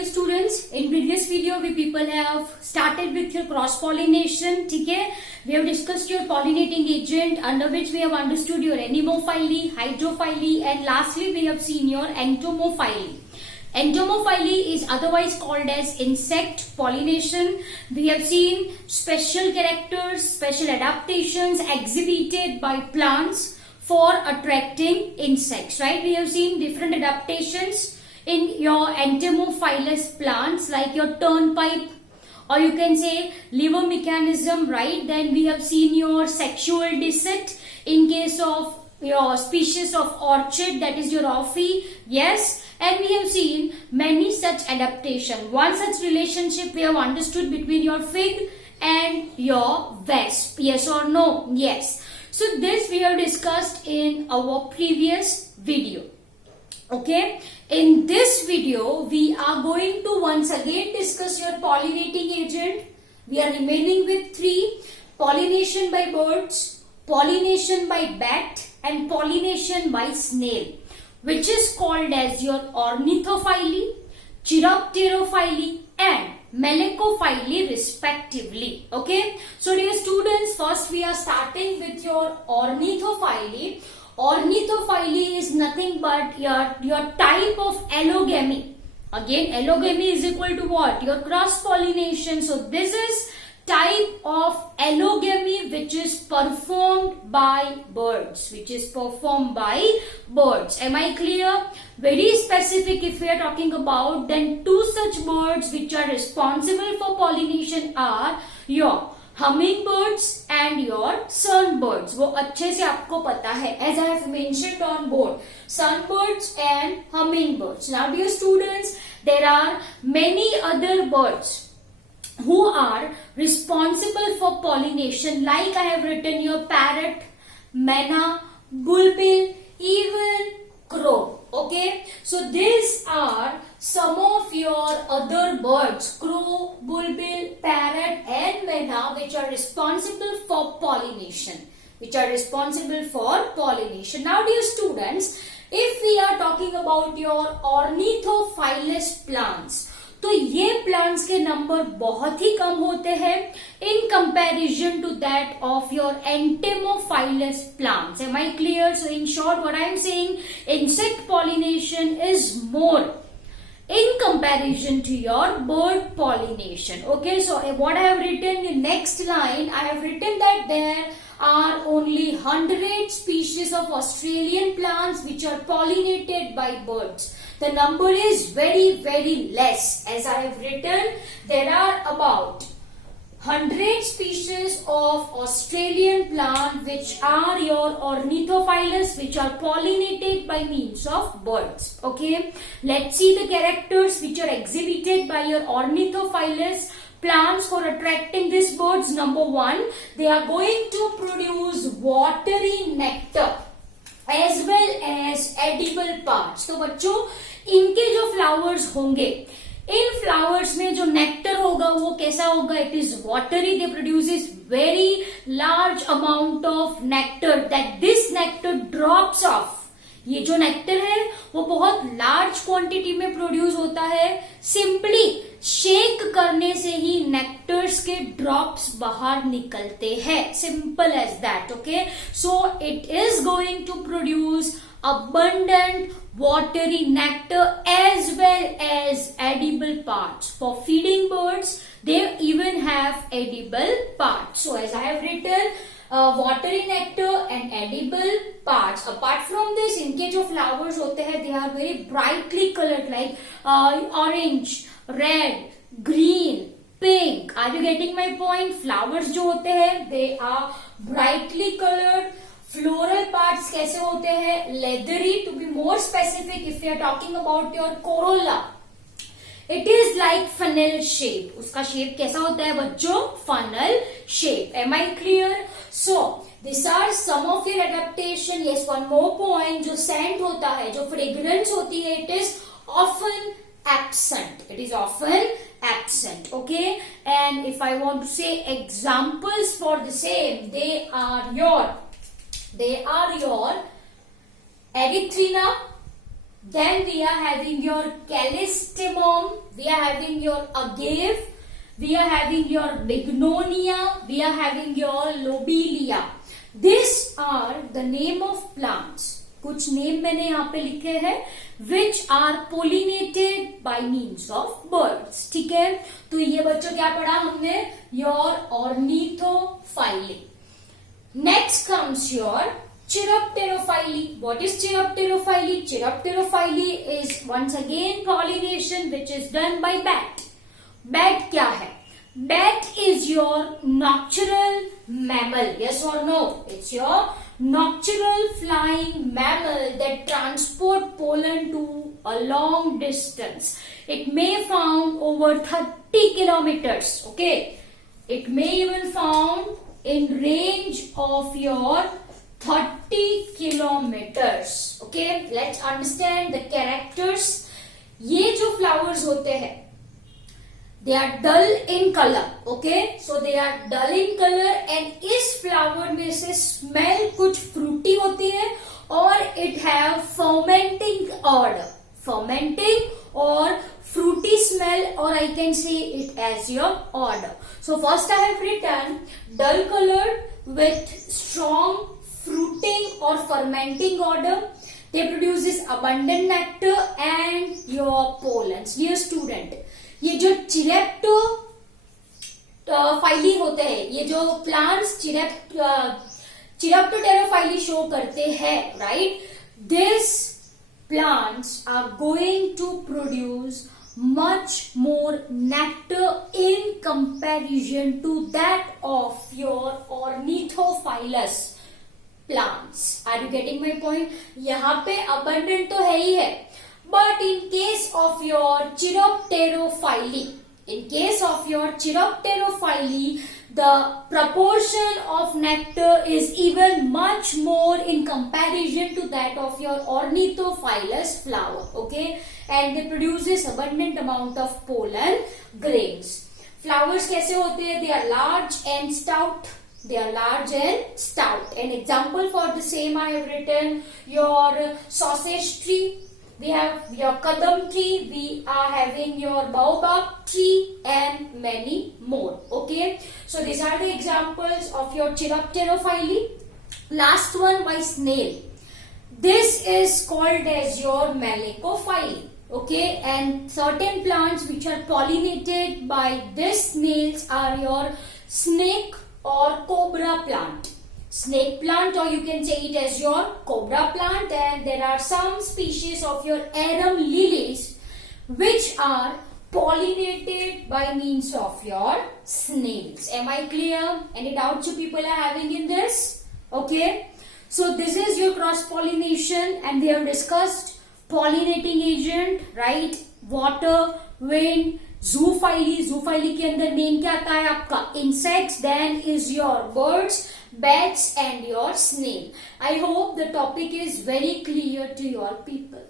dear students, in previous video we people have started with your cross pollination. ठीक है, we have discussed your pollinating agent, under which we have understood your anemophily, hydrophily, and lastly we have seen your entomophily. Entomophily is otherwise called as insect pollination. We have seen special characters, special adaptations exhibited by plants for attracting insects, right? We have seen different adaptations in your entomophilous plants like your turnpike, or you can say liver mechanism, right? Then we have seen your sexual descent in case of your species of orchid, that is your ophy, yes. And we have seen many such adaptation. One such relationship we have understood between your fig and your wasp, yes or no? Yes. So this we have discussed in our previous video. Okay, in this video we are going to once again discuss your pollinating agent. We are remaining with three: pollination by birds, pollination by bat, and pollination by snail, which is called as your ornithophily, chiropterophily, and melecophily respectively. Okay, so dear students, first we are starting with your ornithophily. Ornithophily is nothing but your type of allogamy. Again, allogamy is equal to what? Your cross pollination. So this is type of allogamy which is performed by birds, Am I clear? Very specific if we are talking about, then two such birds which are responsible for pollination are your hummingbirds and your sunbirds. वो अच्छे से आपको पता है, as I have mentioned on board, sunbirds and hummingbirds. Now dear students, there are many other birds who are responsible for pollination, like I have written your parrot, manna, bulbil, even crow. Okay, so these are some of your other birds, crow, bulbil, parrot, and manna, which are responsible for pollination. Now dear students, if we are talking about your ornithophilous plants, तो ये plants के number बहुत ही कम होते हैं in comparison to that of your entomophilous plants. Am I clear? So in short, what I am saying, insect pollination is more in comparison to your bird pollination. Okay, so what I have written in next line, I have written that there are only 100 species of Australian plants which are pollinated by birds. The number is very, very less. As I have written, there are about 100 species of Australian plant which are your ornithophilous, which are pollinated by means of birds. Okay, let's see the characters which are exhibited by your ornithophilous plants for attracting these birds. Number one, they are going to produce watery nectar as well as edible parts. तो बच्चों, इनके जो flowers होंगे, इन flowers में जो nectar होगा वो कैसा होगा? It is watery. They produces very large amount of nectar that this nectar drops of. ये जो नेक्टर है वो बहुत लार्ज क्वांटिटी में प्रोड्यूस होता है. सिंपली शेक करने से ही नेक्टर्स के ड्रॉप्स बाहर निकलते हैं. Simple as that. Okay, so it is going to produce abundant watery nectar as well as edible parts. For feeding birds, they even have edible parts. So as I have written, watery nectar and edible parts. Apart from this, इनके जो flowers होते हैं, they are very brightly colored, like orange, red, green, pink. Are you getting my point? Flowers जो होते हैं, they are brightly colored. Floral parts कैसे होते हैं? Leathery. To be more specific, if we are talking about your corolla, it is like funnel shape. उसका shape कैसा होता है बच्चों? Funnel shape. Am I clear? So these are some of your adaptation. Yes, one more point. जो scent होता है, जो fragrance होती है, it is often absent. Okay, and if I want to say examples for the same, they are your Erythrina, Then we are having your callistemum, we are having your agave, we are having your bignonia, we are having your lobelia. These are the name of plants. कुछ name मैंने यहाँ पे लिखे हैं which are pollinated by means of birds. ठीक है, तो ये बच्चों क्या पढ़ा हमने, your ornithophyly. Next comes your Chiropterophyly. What is Chiropterophyly? Chiropterophyly is once again pollination which is done by bat. Bat क्या है? Bat is your nocturnal mammal. Yes or no? It's your nocturnal flying mammal that transport pollen to a long distance. It may found over 30 kilometers. Okay. It may even found in range of your 30 kilometers. Okay. Let's understand the characters. ये जो flowers होते हैं, they are dull in color. Okay, so they are dull in color and इस flower में से smell कुछ fruity होती है और it have fermenting odor, fermenting or fruity smell, or I can say it as your odor. So first I have written dull colored with strong fruiting or fermenting odor. They produces abundant nectar and your pollens. Dear student, ये जो चिरेप्टो फाइली होते हैं, ये जो plants चिरेप्टोटेरोफाइली show करते हैं, right, this plants are going to produce much more nectar in comparison to that of your ornithophilous plants. Are you getting my point? यहाँ पे abundant तो है ही है, but in case of your Chiropterophyly, the proportion of nectar is even much more in comparison to that of your ornithophilous flower. Okay, and they produces abundant amount of pollen grains. Flowers कैसे होते हैं? They are large and stout. They are large and stout. An example for the same I have written your sausage tree. We have your kadam tree, we are having your baobab tree and many more. Okay, so these are the examples of your Chiropterophyly. Last one by snail. This is called as your Malacophyly. Okay, and certain plants which are pollinated by these snails are your snake or cobra plant. Snake plant, or you can say it as your cobra plant, and there are some species of your arum lilies which are pollinated by means of your snails. Am I clear? Any doubts you people are having in this? Okay, so this is your cross pollination and we have discussed pollinating agent, right? Water, wind, zoophily. Zoophily के अंदर name क्या आता है आपका? Insects. Then is your birds, bats and your snail. I hope the topic is very clear to your people.